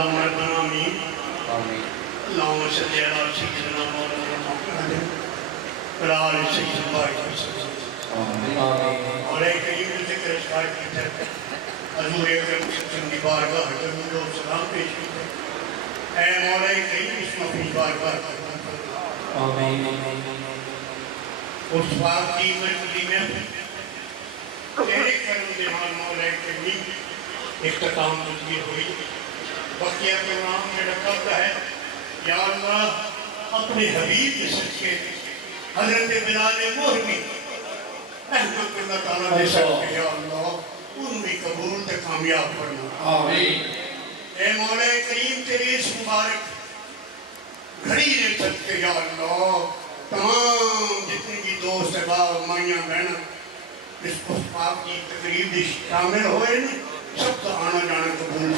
اللهم ربنا آمین آمین اللهم صل علی سیدنا مولانا محمد وعلی آل سیدنا محمد آمین آمین مولا کریم نے ذکر اذکار کی طرف حضور اکرم صلی اللہ علیہ وسلم کی بارگاہ درود و سلام پیش کیتے اے مولا کریم اس محفل بارگاہ آمین اس پاک کی مرضی میں تیرے کرم دیوان مولا کریم اختتام تجویر ہوئی بقیہ پروگرام میں رکھتا ہے یا اللہ اپنے حبیب کے صدقے حضرت بلال محرمی رحمت اللہ تعالیٰ دے صدقے یا اللہ ان بھی قبول تے کامیاب فرما آمین اے مولا کریم تیری اس مبارک گھڑی نے صدقے یا اللہ تمام جتنی بھی دوست احباب مائیاں بہناں اس پاک کی تقریب بھی شامل ہوئے نا سب کا آنا جانا قبول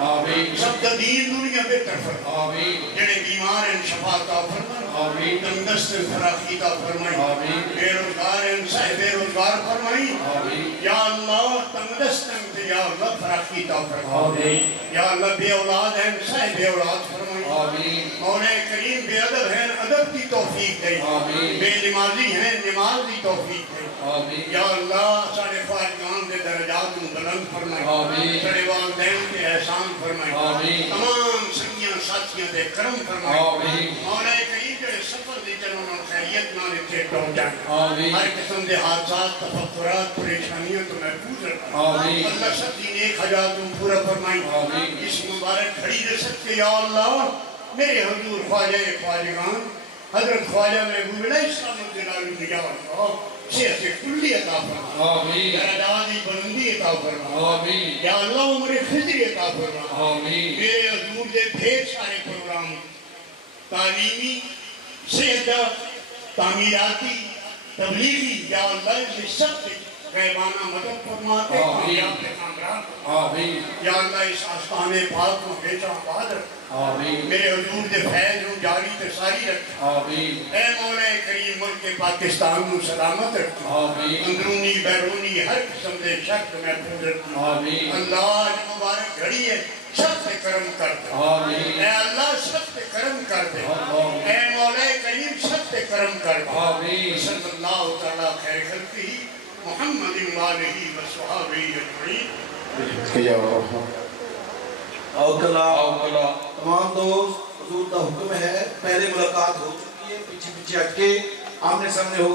آمین سب کا دین دنیا بہتر فرما آمین جنہیں بیمار ہیں شفا عطا فرما آمین تندرست فراخی عطا فرمائی آمین بے روزگار ہیں صاحب بے روزگار فرمائی آمین یا اللہ تندرست ہیں یا اللہ فراخی عطا فرما آمین یا اللہ بے اولاد ہیں صاحب بے اولاد فرمائی آمین مولا کریم بے ادب ہیں ادب کی توفیق دے آمین بے نمازی ہیں نماز کی توفیق دے آمین یا اللہ سارے خواجگان دے درجات میں بلند فرمائی آمین سارے والدین کے احسان فرمائی آمین تمام سنگیاں ساتھیاں دے کرم فرمائی آمین مولا کریم جڑے سفر دی جنہوں خیریت نہ لکھے ٹوٹ جائیں آمین ہر قسم دے حادثات تفکرات پریشانیوں تو محفوظ رکھا آمین اللہ سب دین ایک حجات تم پورا فرمائی آمین اس مبارک گھڑی دے سکتے یا اللہ میرے حضور خواجہ خواجگان حضرت خواجہ محبوب علیہ السلام یا اللہ صحت کلی عطا فرما آمین درجاتی بلندی عطا فرما آمین یا اللہ عمر خضری عطا فرما آمین میرے حضور دے ڈھیر سارے پروگرام تعلیمی صحت تعمیراتی تبلیغی یا اللہ سے سب سے غیبانہ مدد فرماتے کامیاب کے کامران آمین یا اللہ اس آستانے پاک کو بیچا آباد رکھ آمین میرے حضور دے فیض ہوں جاری تے ساری رکھ آمین اے مولا کریم ملک پاکستان میں سلامت رکھ آمین اندرونی بیرونی ہر قسم دے شک محفوظ رکھ آمین اللہ جو مبارک گھڑی ہے سب سے کرم کر دے آمین اے اللہ سب سے کرم کر دے آمین اے مولا کریم سب سے کرم کر دے آمین صلی اللہ تعالیٰ خیر خلقی محمد والہی و صحابہ اجمعین یا رحمت اوکلا اوکلا تمام دوست حضور کا حکم ہے پہلے ملاقات ہو چکی ہے پیچھے پیچھے ہٹ کے آمنے سامنے ہو